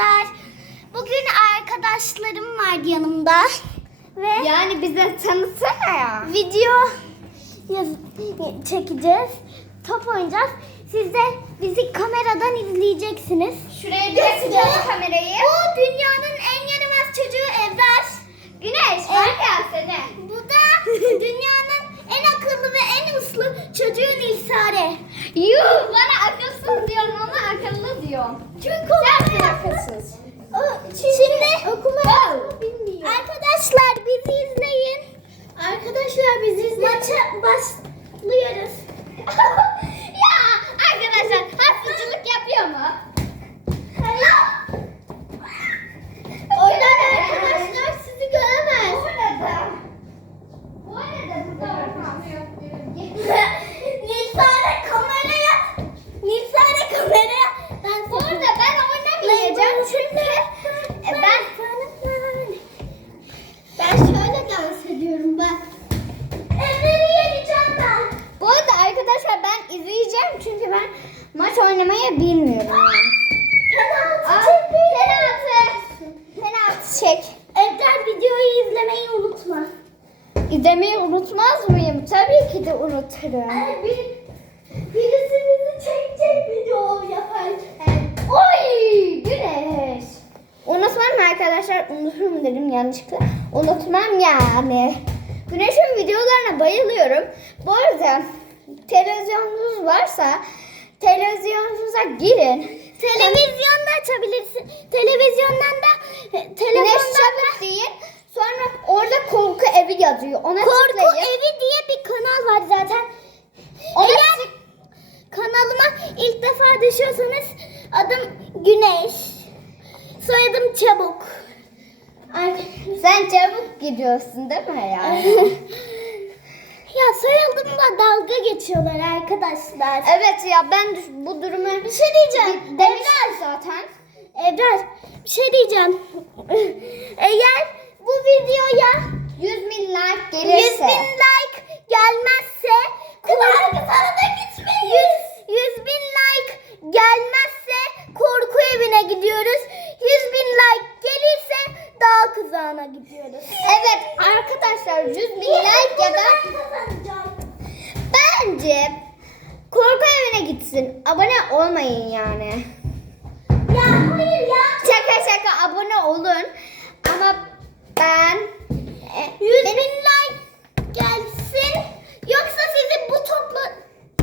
arkadaşlar. Bugün arkadaşlarım var yanımda. Ve Yani bize tanıtsana ya. video yaz- çekeceğiz. Top oynayacağız. Siz de bizi kameradan izleyeceksiniz. Şuraya açacağız kamerayı. Bu dünyanın en yaramaz çocuğu Ebrar. Güneş Evet. ver gelsene. Bu da dünyanın en akıllı ve en uslu çocuğu Nilsare. Yuh bana akılsız diyorsun ona akıllı diyorsun. Çünkü Akılsız. Şimdi okuma bilmiyor. Arkadaşlar bizi izleyin. Arkadaşlar bizi izleyin. Maça başlıyoruz. ya arkadaşlar haksızlık yapıyor mu? Oynar arkadaşlar sizi göremez. Bu arada. Bu arada burada ortam yok. Nilsare kameraya. Nilsare kameraya. Ben Bu arada ben oynamayacağım çünkü e, ben ben şöyle dans ediyorum ben. Evleri yeneceğim ben. bu arada arkadaşlar ben izleyeceğim çünkü ben maç oynamayı bilmiyorum. Penaltı çek. penaltı. Penaltı çek. Evler videoyu izlemeyi unutma. İzlemeyi unutmaz mıyım? Tabii ki de unuturum. Ee, bir, birisi bizi çekecek video yaparken. Oy güneş. Unutmam arkadaşlar? Unuturum dedim yanlışlıkla. Unutmam yani. Güneş'in videolarına bayılıyorum. Bu arada televizyonunuz varsa televizyonunuza girin. Televizyonda açabilirsin. Televizyondan da e, Güneş telefondan çabuk deyin. Sonra orada korku evi yazıyor. Ona Korku tıklayın. Evi diye bir kanal var zaten. Ona Eğer tık- kanalıma ilk defa düşüyorsanız adım Güneş. Soyadım Çabuk. Arkadaşlar. Sen çabuk gidiyorsun değil mi yani? ya soyadımla dalga geçiyorlar arkadaşlar. evet ya ben bu durumu Bir şey diyeceğim. demiştim zaten. Ebrar bir şey diyeceğim. Eğer bu videoya 100 bin like 100 gelirse. bin like gelmezse korku da gitmeyin. 100, 100 bin like gelmezse korku evine gidiyoruz. 100 bin like gelirse dağ kızağına gidiyoruz. Evet arkadaşlar 100 bin like ya da bence korku evine gitsin. Abone olmayın yani. Ya hayır ya. Şaka şaka abone olun. Ama ben e, 100 benim- bin like gelsin. Yoksa sizi bu topla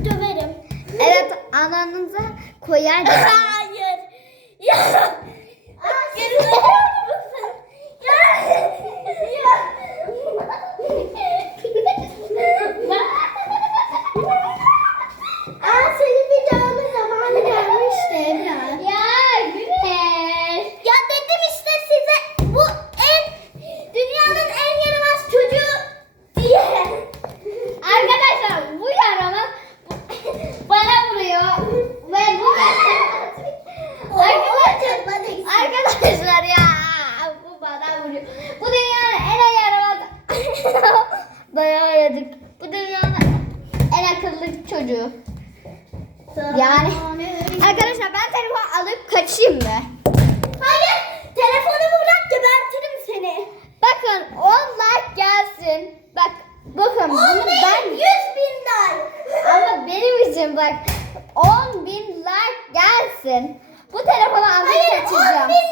döverim. evet ananıza koyar. Hayır. Ya. Aa, geri musun? Ya. Ya. Aa, senin bir dövme zamanı gelmişti Emrah. ya Güneş. Ya dedim işte size bu en dünyanın en yaramaz çocuğu diye. Arkadaşlar bu yaramaz bana vuruyor ve bu arkadaşlar, arkadaşlar ya bu bana vuruyor. Bu dünyanın en yaramaz yedik. Bu dünyanın en akıllı çocuğu. Yani arkadaşlar ben telefonu alıp kaçayım mı? Hayır, telefonumu bırak gebertirim seni. Bakın 10 like gelsin. Bak bakın bunu 10 değil, ben 100 bin like. Ama benim için bak 10 bin like gelsin. Bu telefonu alıp Hayır, 10 kaçacağım. bin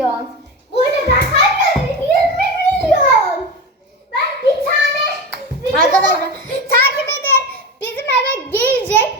milyon. Bu arada ben 20 milyon. Ben bir tane... Arkadaşlar takip edin. Bizim eve gelecek